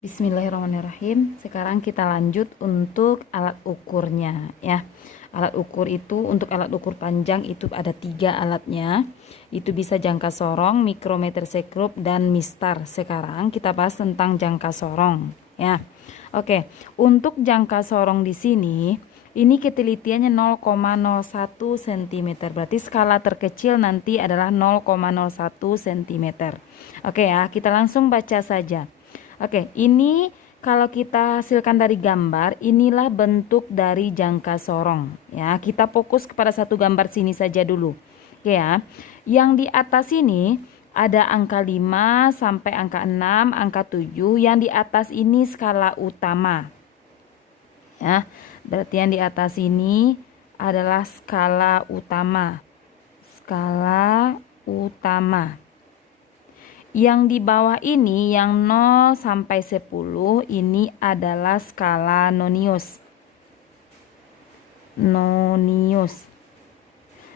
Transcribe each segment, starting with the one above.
Bismillahirrahmanirrahim. Sekarang kita lanjut untuk alat ukurnya ya. Alat ukur itu untuk alat ukur panjang itu ada 3 alatnya. Itu bisa jangka sorong, mikrometer sekrup, dan mistar. Sekarang kita bahas tentang jangka sorong ya. Oke, untuk jangka sorong di sini ini ketelitiannya 0,01 cm. Berarti skala terkecil nanti adalah 0,01 cm. Oke ya, kita langsung baca saja. Oke, ini kalau kita hasilkan dari gambar, inilah bentuk dari jangka sorong. Ya, kita fokus kepada satu gambar sini saja dulu. Oke ya, yang di atas ini ada angka 5 sampai angka 6, angka 7. Yang di atas ini skala utama. Ya, berarti yang di atas ini adalah skala utama. Skala utama. Yang di bawah ini yang 0 sampai 10 ini adalah skala nonius. Nonius.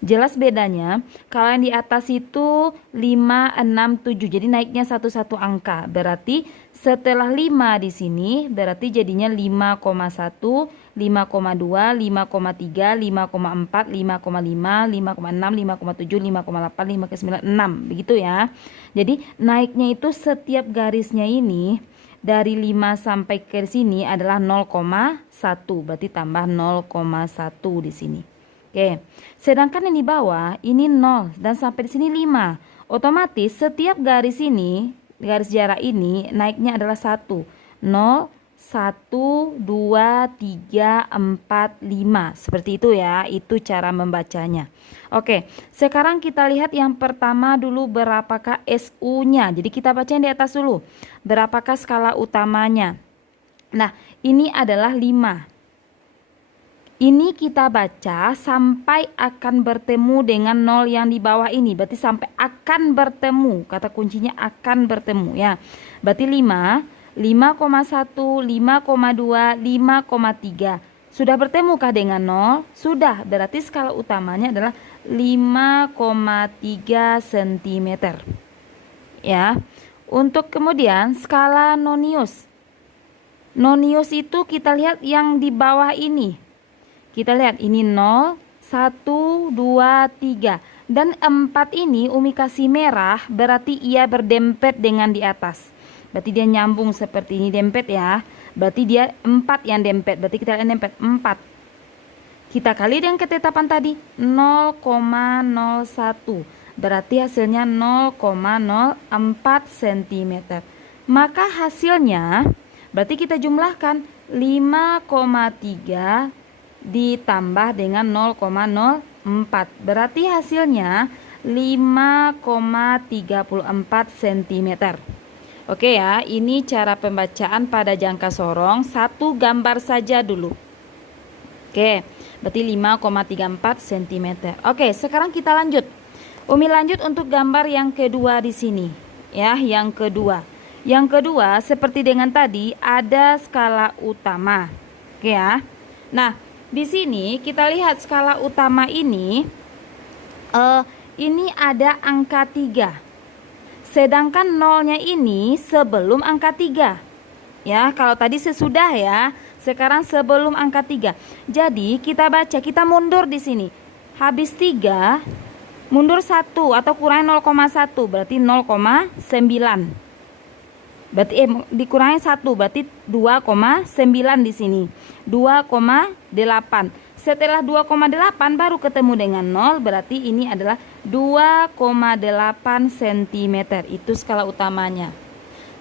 Jelas bedanya, kalau yang di atas itu 5, 6, 7. Jadi naiknya satu-satu angka. Berarti setelah 5 di sini berarti jadinya 5,1, 5,2, 5,3, 5,4, 5,5, 5,6, 5,7, 5,8, 5,9, 6. Begitu ya. Jadi naiknya itu setiap garisnya ini dari 5 sampai ke sini adalah 0,1. Berarti tambah 0,1 di sini. Oke, sedangkan yang di bawah ini 0 dan sampai di sini 5. Otomatis setiap garis ini, garis jarak ini naiknya adalah 1. 0, 1, 2, 3, 4, 5. Seperti itu ya, itu cara membacanya. Oke, sekarang kita lihat yang pertama dulu berapakah SU-nya. Jadi kita baca yang di atas dulu. Berapakah skala utamanya? Nah, ini adalah 5. Ini kita baca sampai akan bertemu dengan 0 yang di bawah ini. Berarti sampai akan bertemu. Kata kuncinya akan bertemu ya. Berarti 5, 5,1, 5,2, 5,3. Sudah bertemukah dengan 0? Sudah. Berarti skala utamanya adalah 5,3 cm. Ya. Untuk kemudian skala nonius. Nonius itu kita lihat yang di bawah ini. Kita lihat ini 0, 1, 2, 3. Dan 4 ini Umi kasih merah berarti ia berdempet dengan di atas. Berarti dia nyambung seperti ini dempet ya. Berarti dia 4 yang dempet. Berarti kita lihat dempet 4. Kita kali dengan ketetapan tadi 0,01. Berarti hasilnya 0,04 cm. Maka hasilnya berarti kita jumlahkan 5,3 ditambah dengan 0,04. Berarti hasilnya 5,34 cm. Oke ya, ini cara pembacaan pada jangka sorong. Satu gambar saja dulu. Oke, berarti 5,34 cm. Oke, sekarang kita lanjut. Umi lanjut untuk gambar yang kedua di sini. Ya, yang kedua. Yang kedua seperti dengan tadi ada skala utama. Oke ya. Nah, di sini kita lihat skala utama ini ada angka 3. Sedangkan nolnya ini sebelum angka 3. Ya, kalau tadi sesudah ya. Sekarang sebelum angka 3. Jadi kita baca, kita mundur di sini. Habis 3, mundur 1 atau kurangi 0,1 berarti 0,9. Berarti dikurangi 1 berarti 2,9 di sini. 2,8. Setelah 2,8 baru ketemu dengan 0 berarti ini adalah 2,8 cm. Itu skala utamanya.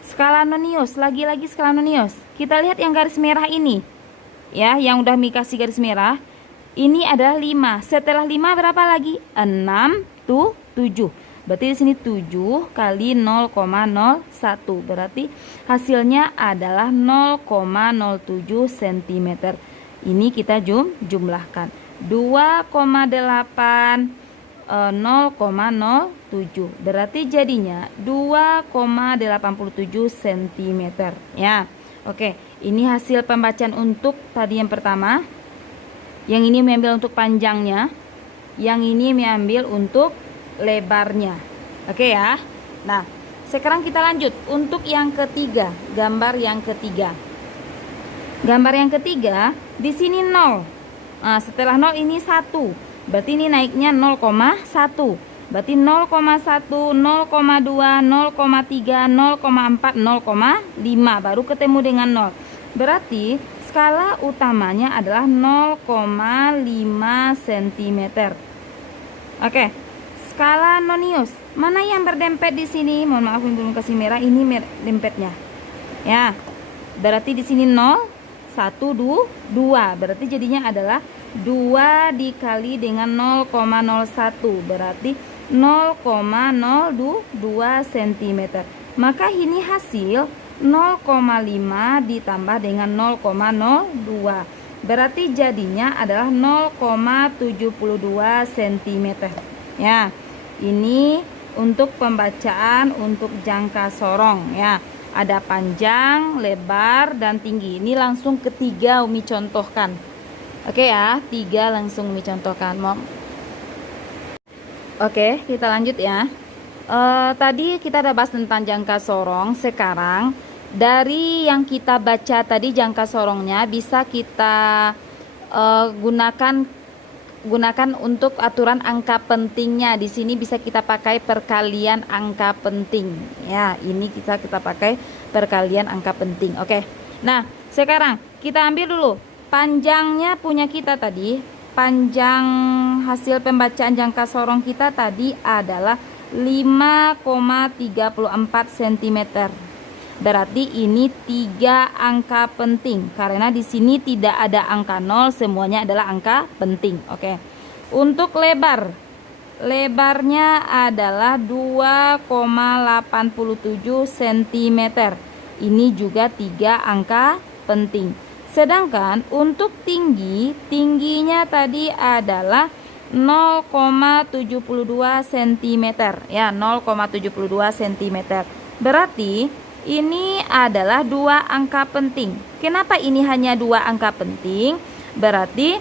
Skala nonius, lagi-lagi skala nonius. Kita lihat yang garis merah ini. Ya, yang udah kasih garis merah. Ini adalah 5. Setelah 5 berapa lagi? 6 tuh 7. Berarti di sini 7 kali 0,01. Berarti hasilnya adalah 0,07 cm. Ini kita jumlahkan. 2,8 0,07. Berarti jadinya 2,87 cm ya. Oke, ini hasil pembacaan untuk tadi yang pertama. Yang ini mengambil untuk panjangnya. Yang ini mengambil untuk lebarnya. Oke ya. Nah, sekarang kita lanjut untuk yang ketiga, gambar yang ketiga. Gambar yang ketiga, di sini 0. Nah, setelah 0 ini 1. Berarti ini naiknya 0,1. Berarti 0,1, 0,2, 0,3, 0,4, 0,5 baru ketemu dengan 0. Berarti skala utamanya adalah 0,5 cm. Oke. Skala nonius. Mana yang berdempet di sini? Mohon maaf belum kasih merah, ini dempetnya. Ya. Berarti di sini 0, 1, 2. Berarti jadinya adalah 2 dikali dengan 0,01. Berarti 0,02 cm. Maka ini hasil 0,5 ditambah dengan 0,02. Berarti jadinya adalah 0,72 cm. Ya. Ini untuk pembacaan untuk jangka sorong ya. Ada panjang, lebar, dan tinggi. Ini langsung ketiga Umi contohkan. Oke ya, 3 langsung Umi contohkan. Oke, kita lanjut ya. Tadi kita udah bahas tentang jangka sorong. Sekarang dari yang kita baca tadi jangka sorongnya bisa kita gunakan untuk aturan angka pentingnya. Di sini bisa kita pakai perkalian angka penting. Ya, ini kita pakai perkalian angka penting. Oke. Nah, sekarang kita ambil dulu panjangnya punya kita tadi. Panjang hasil pembacaan jangka sorong kita tadi adalah 5,34 cm. Berarti ini 3 angka penting karena di sini tidak ada angka 0, semuanya adalah angka penting. Oke. Untuk lebarnya adalah 2,87 cm. Ini juga 3 angka penting. Sedangkan untuk tingginya tadi adalah 0,72 cm ya, 0,72 cm. Berarti ini adalah 2 angka penting. Kenapa ini hanya 2 angka penting? Berarti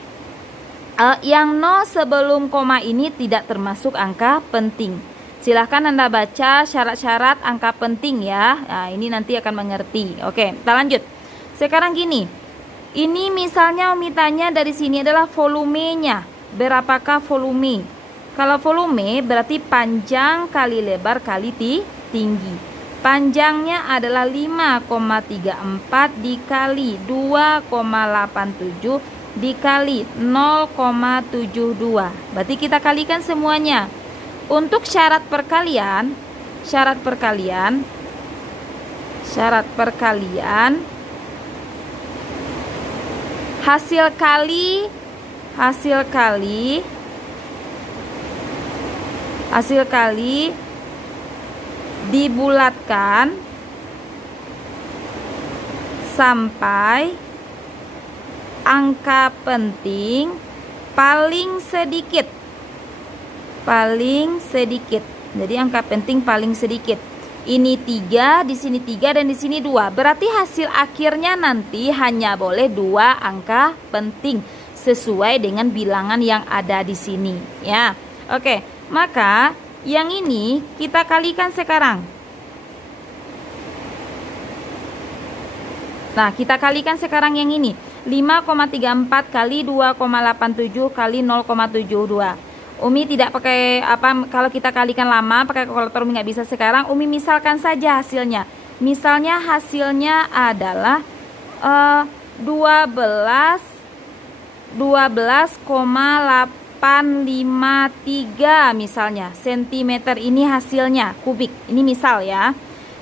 yang 0 sebelum koma ini tidak termasuk angka penting. Silahkan Anda baca syarat-syarat angka penting ya. Nah, ini nanti akan mengerti. Oke, kita lanjut. Sekarang gini. Ini misalnya Umi tanya dari sini adalah volumenya. Berapakah volume? Kalau volume berarti panjang kali lebar kali tinggi. Panjangnya adalah 5,34 dikali 2,87 dikali 0,72. Berarti kita kalikan semuanya. Untuk syarat perkalian hasil kali dibulatkan sampai angka penting paling sedikit. Jadi angka penting paling sedikit. Ini 3, di sini 3 dan di sini 2. Berarti hasil akhirnya nanti hanya boleh 2 angka penting sesuai dengan bilangan yang ada di sini ya. Oke, maka yang ini kita kalikan sekarang. Nah, kita kalikan sekarang yang ini. 5,34 kali 2,87 kali 0,72. Umi tidak pakai kalau kita kalikan lama pakai kalkulator Umi nggak bisa sekarang. Umi misalkan saja hasilnya. Misalnya hasilnya adalah 12,853 misalnya sentimeter, ini hasilnya kubik. Ini misal ya.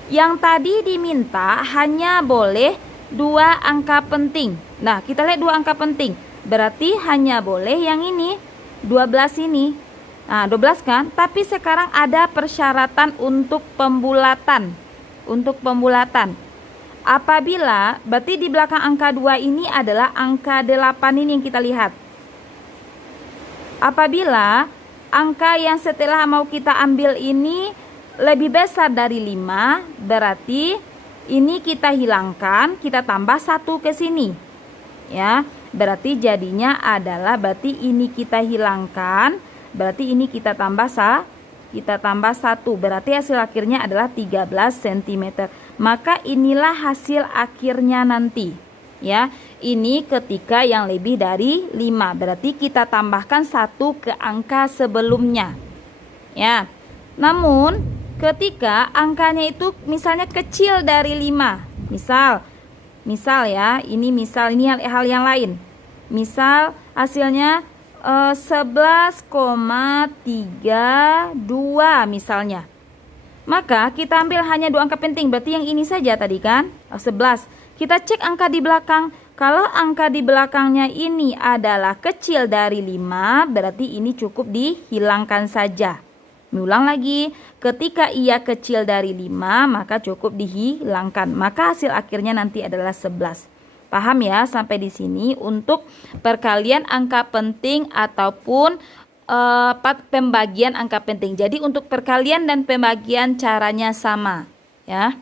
Yang tadi diminta hanya boleh 2 angka penting. Nah, kita lihat 2 angka penting. Berarti hanya boleh yang ini 12 ini. Nah, 12 kan? Tapi sekarang ada persyaratan untuk pembulatan. Apabila berarti di belakang angka 2 ini adalah angka 8 ini yang kita lihat. Apabila angka yang setelah mau kita ambil ini lebih besar dari 5, berarti ini kita hilangkan, kita tambah 1 ke sini. Ya, berarti jadinya adalah berarti ini kita hilangkan, berarti ini kita tambah kita tambah 1, berarti hasil akhirnya adalah 13 cm. Maka inilah hasil akhirnya nanti. Ya, ini ketika yang lebih dari 5, berarti kita tambahkan 1 ke angka sebelumnya. Ya. Namun ketika angkanya itu misalnya kecil dari 5. Misal ya, ini hal yang lain. Misal hasilnya 11,32 misalnya. Maka kita ambil hanya 2 angka penting, berarti yang ini saja tadi kan, 11. Kita cek angka di belakang. Kalau angka di belakangnya ini adalah kecil dari 5, berarti ini cukup dihilangkan saja. Ulang lagi, ketika ia kecil dari 5, maka cukup dihilangkan. Maka hasil akhirnya nanti adalah 11. Paham ya sampai di sini untuk perkalian angka penting ataupun pembagian angka penting. Jadi untuk perkalian dan pembagian caranya sama, ya.